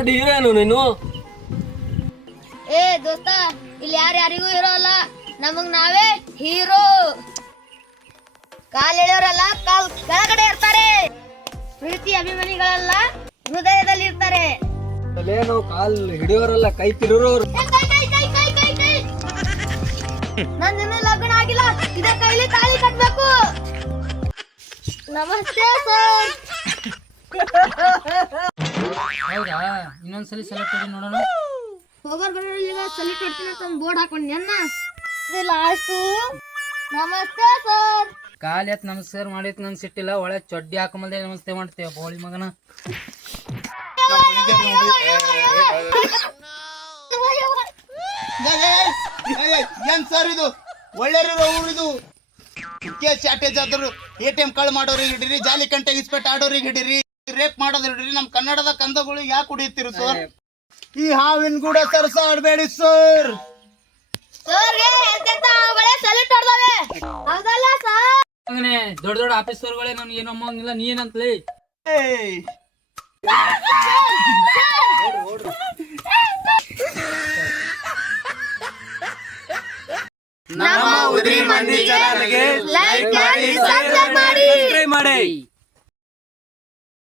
ದೊಡ್ಡ ಹೀರೋನು ನೀನು. ಏ ದೋಸ್ತ, ಇಲ್ಲಿ ಯಾರಿಗೂ ಹೀರೋ ಅಲ್ಲ, ನಮಗ್ ನಾವೇ ಹೀರೋ. ಕಾಲ್ ಎಳೆಯೋರೆಲ್ಲ ಕಾಲ್ ಕೆಳಗಡೆ ಇರ್ತಾರೆ, ಪ್ರೀತಿ ಅಭಿಮಾನಿಗಳೆಲ್ಲ ಹೃದಯದಲ್ಲಿ ಇರ್ತಾರೆ. ನಾವು ಕಾಲ್ ಹಿಡಿಯೋರಲ್ಲ, ಕೈ ತಿರುರೋರು. ನಂದಿನ್ನೂ ಲಗ್ನ ಆಗಿಲ್ಲ, ಇದ ಕೈಲಿ ತಾಳಿ ಕಟ್ಬೇಕು. ನಮಸ್ತೆ ಸರ್. ಹೌದಾ, ಇನ್ನೊಂದ್ಸಲಿ ಸೆಲೆಕ್ಟ್ ಮಾಡಿ ನೋಡೋಣ. ಹೋಗೋರ್ ಬರೋರಿಗೆ ಸೆಲೆಕ್ಟ್ ಮಾಡ್ತೀನಿ ಅಂತ ಒಂದು ಬೋರ್ಡ್ ಹಾಕೊಂಡಿ ಅನ್ನ. ಇದು ಲಾಸ್ಟು. ನಮಸ್ತೆ ಸರ್. ಕಾಲ್ ಎತ್ ನಮಸ್ಕಾರ ಮಾಡಿತ್ ನನ್ ಸಿಟ್ಟಿಲ್ಲ, ಒಳ್ಳೆ ಚಡ್ಡಿ ಹಾಕೊಂಬಲ್ದೆ ನಮಸ್ತೆ ಮಾಡ್ತೇವೆ ಬೋಳಿ ಮಗನ. ಏನ್ ಸರ್ ಇದು? ಒಳ್ಳೆರಿರೋ ಊರಿದು. ಕೇಸ್ ಶಾರ್ಟೇಜ್ ಆದ್ರು ATM ಕಳ್ ಮಾಡೋರಿಗೆ ಹಿಡಿರಿ, ಜಾಲಿ ಕಂಟೆ ಇಸ್ಪೆಟ್ ಆಡೋರಿಗೆ ಹಿಡಿರಿ, ರೇಪ್ ಮಾಡೋದ್ ಹಿಡಿರಿ. ನಮ್ ಕನ್ನಡದ ಕಂದಗಳು ಯಾಕೆ ಕುಡಿಯುತ್ತೀರಿ ಸರ್? ಈ ಹಾವಿನ ಕೂಡ ಸರ್ಸಾಡ್ಬೇಡಿ ಸರ್. ಸೆಲೆಕ್ಟ್ ಹೊಡೆದವೆ ಹೌದಲ್ಲ ಸರ್? ದೊಡ್ಡ ದೊಡ್ಡ ಆಫೀಸರ್ಗಳೇ ನನ್ಗೆ ಏನು ಅಮ್ಮಂಗಿಲ್ಲ, ನೀ ಏನಂತಲೇ? ನಮ್ಮ ಉದ್ರಿ ಮಂದಿ ಜನರಿಗೆ